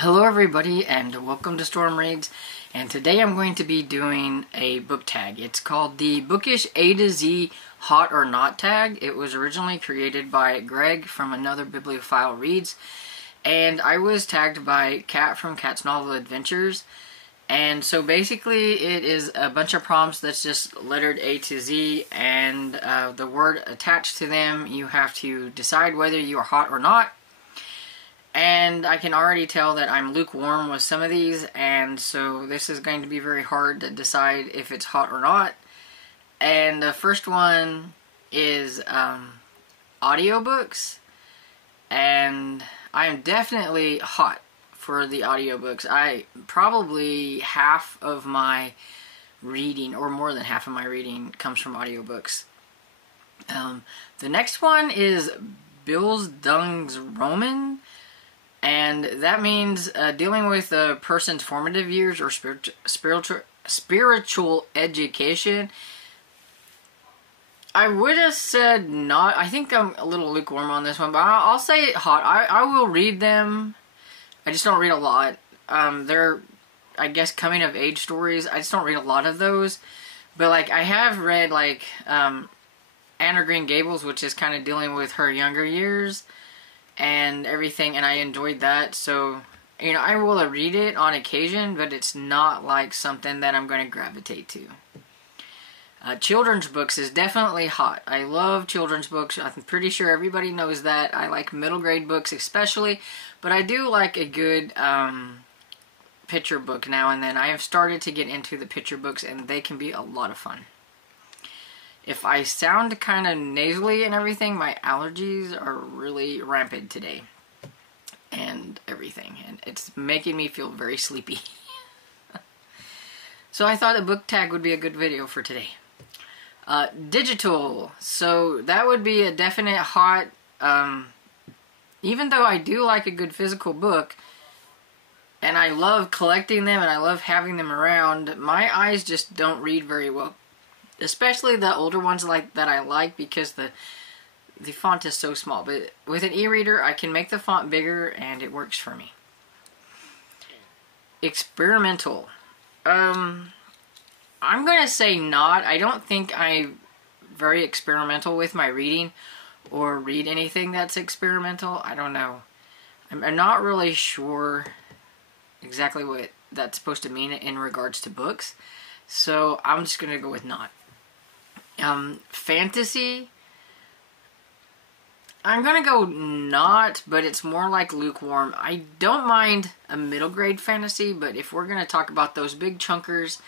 Hello everybody and welcome to Storm Reads, and today I'm going to be doing a book tag. It's called the Bookish A to Z Hot or Not tag. It was originally created by Greg from Another Bibliophile Reads, and I was tagged by Kat from Kat's Novel Adventures. And so basically it is a bunch of prompts that's just lettered A to Z, and the word attached to them, you have to decide whether you are hot or not. And I can already tell that I'm lukewarm with some of these, and so this is going to be very hard to decide if it's hot or not. And the first one is audiobooks, and I am definitely hot for the audiobooks. Probably half of my reading, or more than half of my reading, comes from audiobooks. The next one is Bildungsroman. And that means dealing with a person's formative years or spiritual education. I would have said not. I think I'm a little lukewarm on this one, but I'll say hot. I will read them. I just don't read a lot. They're, I guess, coming of age stories. I just don't read a lot of those. But like, I have read like Anne of Green Gables, which is kind of dealing with her younger years and everything, and I enjoyed that. So, you know, I will read it on occasion, but it's not like something that I'm going to gravitate to. Children's books is definitely hot. I love children's books. I'm pretty sure everybody knows that. I like middle grade books especially, but I do like a good picture book now and then. I have started to get into the picture books, and they can be a lot of fun. If I sound kind of nasally and everything, my allergies are really rampant today. And everything. And it's making me feel very sleepy. So I thought a book tag would be a good video for today. Digital. So that would be a definite hot. Even though I do like a good physical book, and I love collecting them and I love having them around, my eyes just don't read very well. Especially the older ones that I like, because the font is so small. But with an e-reader, I can make the font bigger, and it works for me. Experimental. I'm going to say not. I don't think I'm very experimental with my reading, or read anything that's experimental. I don't know. I'm not really sure exactly what that's supposed to mean in regards to books. So I'm just going to go with not. Fantasy, I'm gonna go not, but it's more like lukewarm. I don't mind a middle grade fantasy, but if we're gonna talk about those big chunkers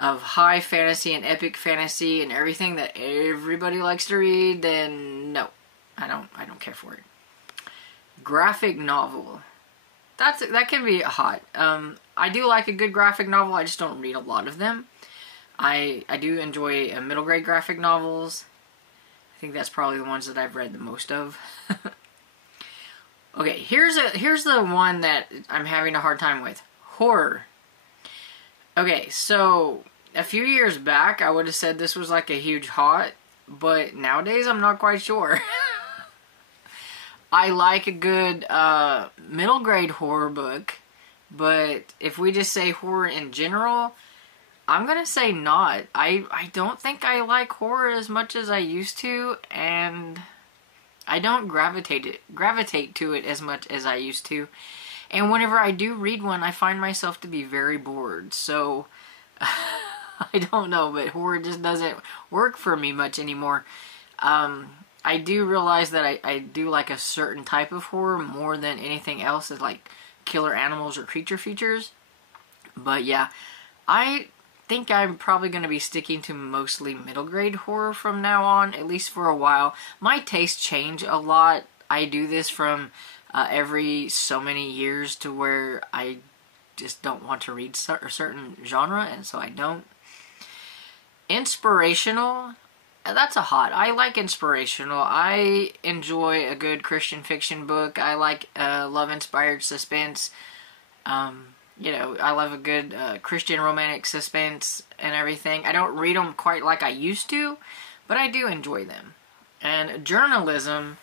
of high fantasy and epic fantasy and everything that everybody likes to read, then no, I don't care for it. Graphic novel, that can be hot. I do like a good graphic novel. I just don't read a lot of them. I do enjoy middle grade graphic novels. I think that's probably the ones that I've read the most of. Okay, here's the one that I'm having a hard time with. Horror. Okay, so a few years back I would have said this was like a huge hot, but nowadays I'm not quite sure. I like a good middle grade horror book, but if we just say horror in general, I'm going to say not. I don't think I like horror as much as I used to, and I don't gravitate to it as much as I used to. And whenever I do read one, I find myself to be very bored. So, I don't know, but horror just doesn't work for me much anymore. I do realize that I do like a certain type of horror more than anything else, is like killer animals or creature features. But yeah, I think I'm probably going to be sticking to mostly middle grade horror from now on, at least for a while. My tastes change a lot. I do this from every so many years to where I just don't want to read a certain genre, and so I don't. Inspirational, that's a hot. I like inspirational. I enjoy a good Christian fiction book. I like love-inspired suspense. You know, I love a good Christian romantic suspense and everything. I don't read them quite like I used to, but I do enjoy them. And journalism,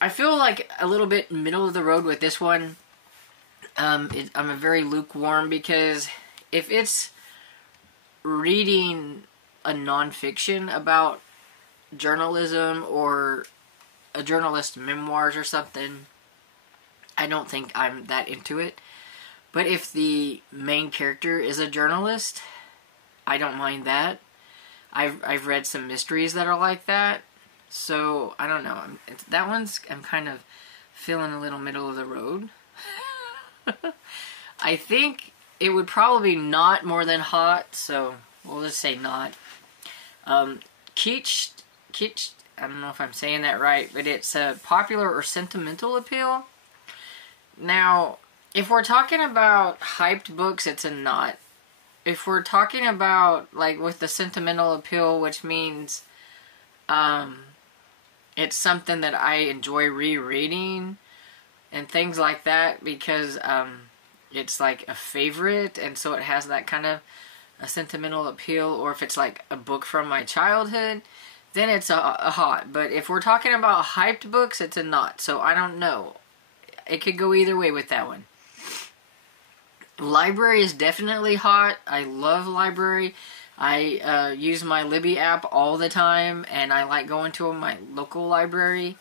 I feel like a little bit middle of the road with this one. I'm a very lukewarm, because if it's reading a nonfiction about journalism or a journalist's memoirs or something, I don't think I'm that into it. But if the main character is a journalist, I don't mind that. I've read some mysteries that are like that, so I don't know. I'm kind of feeling a little middle of the road. I think it would probably be not more than hot, so we'll just say not. Kitsch, I don't know if I'm saying that right, but it's a popular or sentimental appeal. Now, if we're talking about hyped books, it's a not. If we're talking about, like, with the sentimental appeal, which means it's something that I enjoy rereading and things like that, because it's like a favorite, and so it has that kind of a sentimental appeal, or if it's like a book from my childhood, then it's a hot. But if we're talking about hyped books, it's a not. So I don't know. It could go either way with that one. Library is definitely hot. I love library. I use my Libby app all the time, and I like going to my local library.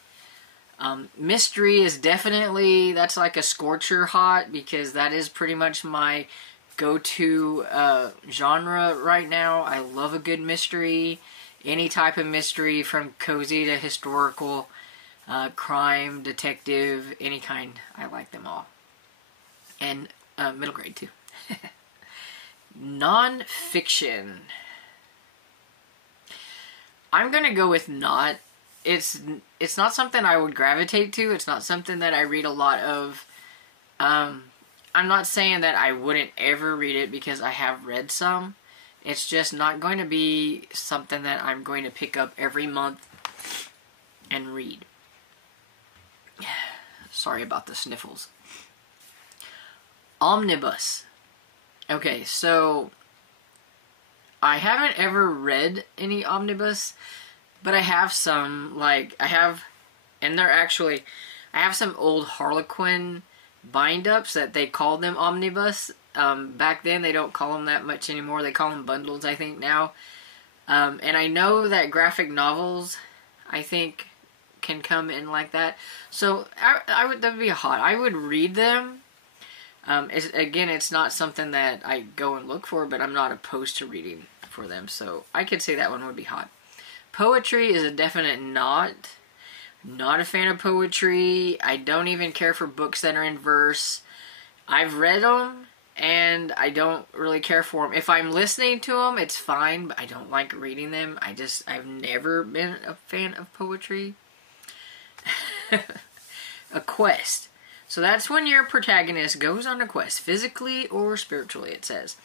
Mystery is definitely, that's like a scorcher hot, because that is pretty much my go-to genre right now. I love a good mystery. Any type of mystery, from cozy to historical, crime, detective, any kind. I like them all. And middle grade too. Non-fiction. I'm gonna go with not. It's not something I would gravitate to. It's not something that I read a lot of. I'm not saying that I wouldn't ever read it, because I have read some. It's just not going to be something that I'm going to pick up every month and read. Sorry about the sniffles. Omnibus. Okay, so I haven't ever read any omnibus, but I have some, and they're actually, I have some old Harlequin bind-ups that they called them omnibus. Back then, they don't call them that much anymore. They call them bundles, I think, now. And I know that graphic novels, I think, can come in like that. So, that would be hot. I would read them. Again, it's not something that I go and look for, but I'm not opposed to reading for them. So, I could say that one would be hot. Poetry is a definite not. Not a fan of poetry. I don't even care for books that are in verse. I've read them, and I don't really care for them. If I'm listening to them, it's fine, but I don't like reading them. I've never been a fan of poetry. A quest. So that's when your protagonist goes on a quest, physically or spiritually, it says.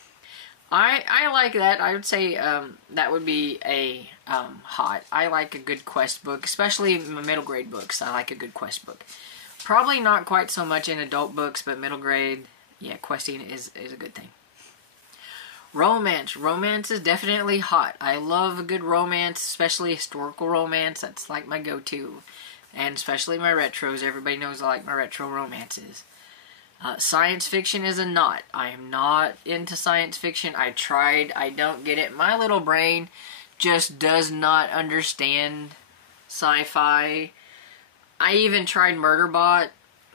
I like that. I would say that would be a hot. I like a good quest book, especially middle grade books. I like a good quest book. Probably not quite so much in adult books, but middle grade, yeah, questing is a good thing. Romance. Romance is definitely hot. I love a good romance, especially historical romance. That's like my go-to. And especially my retros. Everybody knows I like my retro romances. Science fiction is a not. I am not into science fiction. I tried. I don't get it. My little brain just does not understand sci-fi. I even tried Murderbot.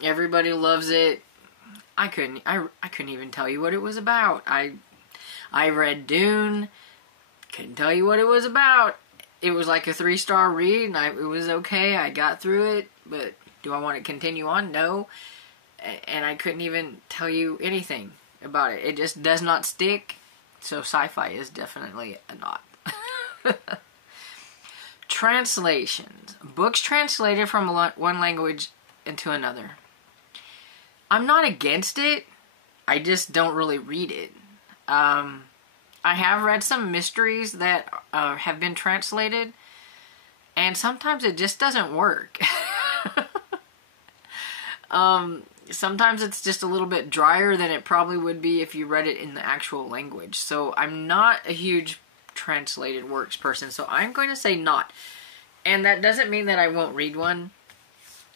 Everybody loves it. I couldn't even tell you what it was about. I read Dune. Couldn't tell you what it was about. It was like a 3-star read, and it was okay. I got through it, but do I want to continue on? No. And I couldn't even tell you anything about it. It just does not stick. So sci-fi is definitely a not. Translations. Books translated from one language into another. I'm not against it. I just don't really read it. I have read some mysteries that have been translated, and sometimes it just doesn't work. Sometimes it's just a little bit drier than it probably would be if you read it in the actual language. So I'm not a huge translated works person, so I'm going to say not. And that doesn't mean that I won't read one,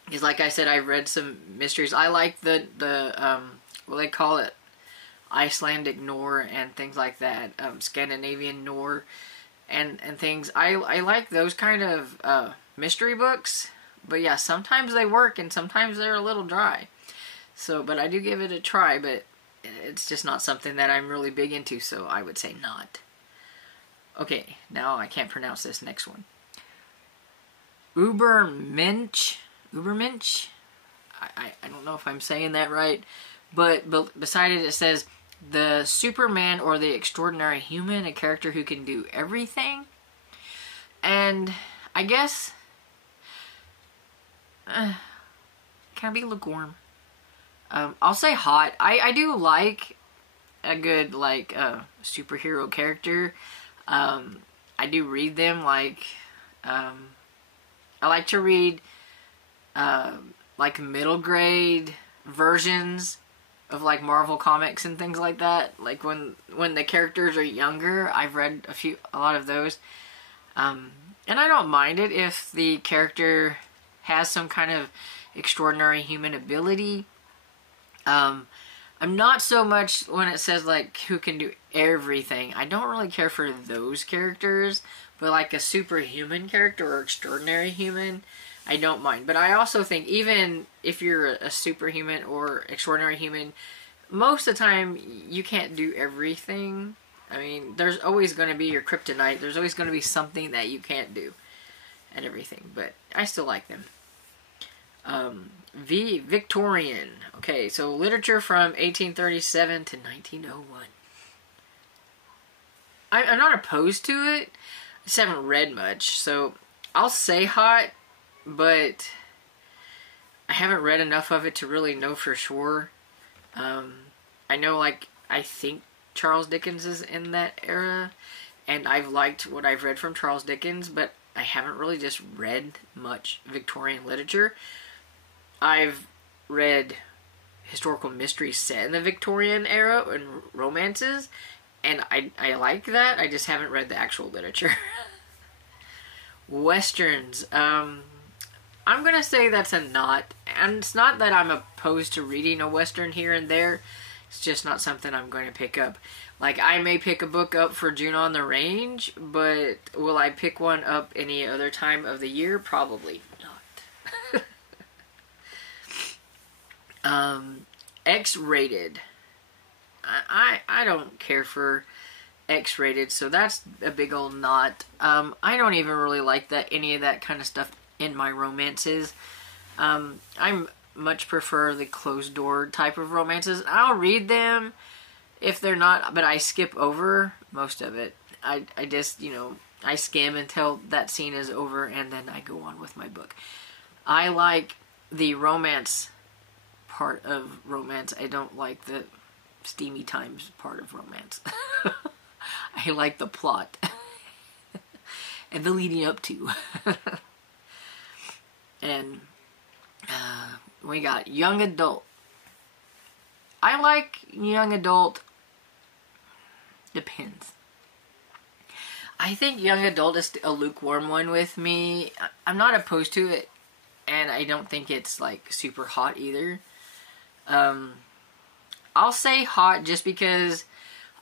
because like I said, I've read some mysteries. I like the well, they call it Icelandic Nor and things like that, Scandinavian Nor and things. I like those kind of mystery books, but yeah, sometimes they work and sometimes they're a little dry. So, but I do give it a try, but it's just not something that I'm really big into, so I would say not. Okay, now I can't pronounce this next one. Übermensch. Übermensch? I don't know if I'm saying that right, but beside it, it says, the Superman or the extraordinary human, a character who can do everything. And I guess, can I be lukewarm? I'll say hot. I do like a good, like, superhero character. I do read them, like, I like to read, like, middle grade versions of, like, Marvel comics and things like that. Like, when the characters are younger, I've read a lot of those. And I don't mind it if the character has some kind of extraordinary human ability. I'm not so much when it says, like, who can do everything. I don't really care for those characters, but, like, a superhuman character or extraordinary human, I don't mind. But I also think even if you're a superhuman or extraordinary human, most of the time you can't do everything. I mean, there's always going to be your kryptonite. There's always going to be something that you can't do and everything. But I still like them. Victorian. Okay, so literature from 1837 to 1901. I'm not opposed to it. I just haven't read much, so I'll say hot, but I haven't read enough of it to really know for sure. I know, like, I think Charles Dickens is in that era, and I've liked what I've read from Charles Dickens, but I haven't really just read much Victorian literature. I've read historical mysteries set in the Victorian era and romances, and I like that. I just haven't read the actual literature. Westerns. I'm going to say that's a not. And it's not that I'm opposed to reading a Western here and there. It's just not something I'm going to pick up. Like, I may pick a book up for June on the Range, but will I pick one up any other time of the year? Probably not. X-rated. I don't care for X-rated, so that's a big old not. I don't even really like any of that kind of stuff in my romances. I much prefer the closed door type of romances. I'll read them if they're not, but I skip over most of it. I just, I skim until that scene is over and then I go on with my book. I like the romance part of romance. I don't like the steamy times part of romance. I like the plot and the leading up to. And we got young adult. I like young adult. Depends. I think young adult is a lukewarm one with me. I'm not opposed to it, and I don't think it's like super hot either. I'll say hot just because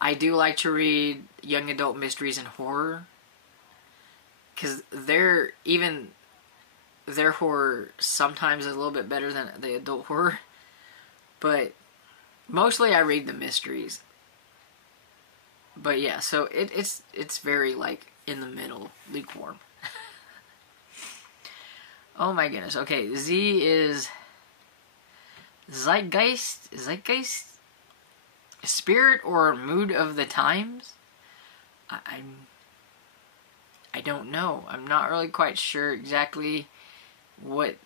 I do like to read young adult mysteries and horror, because their horror sometimes is a little bit better than the adult horror, but mostly I read the mysteries. But yeah, so it's very, like, in the middle, lukewarm. Oh my goodness. Okay, Z is Zeitgeist? Spirit or mood of the times? I don't know. I'm not really quite sure exactly what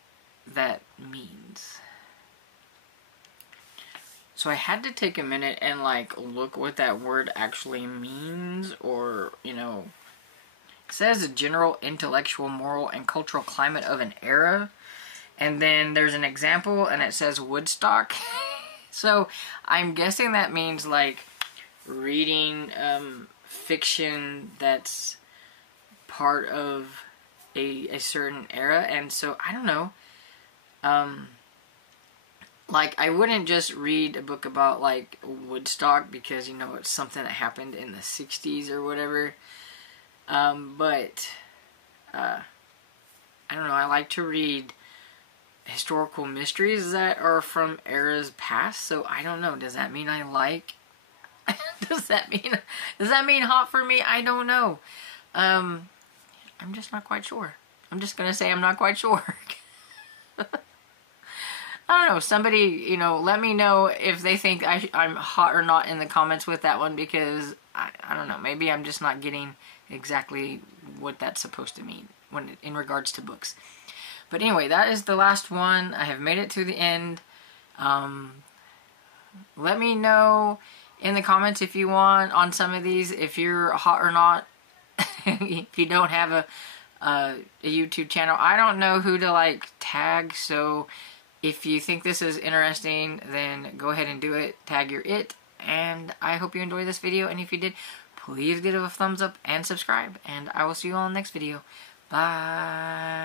that means. So I had to take a minute and, like, look what that word actually means, or, it says a general intellectual, moral, and cultural climate of an era. And then there's an example, and it says Woodstock. So I'm guessing that means, like, reading fiction that's part of a certain era. And so, I don't know. like, I wouldn't just read a book about, like, Woodstock because, you know, it's something that happened in the 60s or whatever. But, I don't know, I like to read historical mysteries that are from eras past, so I don't know, does that mean I like... does that mean hot for me? I don't know. I'm just not quite sure. I'm just gonna say I'm not quite sure. I don't know, somebody, you know, let me know if they think I'm hot or not in the comments with that one, because I don't know, maybe I'm just not getting exactly what that's supposed to mean in regards to books. But anyway, that is the last one. I have made it to the end. Let me know in the comments if you want on some of these, if you're hot or not. If you don't have a YouTube channel, I don't know who to like tag, so if you think this is interesting, then go ahead and do it. Tag your it, and I hope you enjoyed this video, and if you did, please give it a thumbs up and subscribe, and I will see you all in the next video. Bye.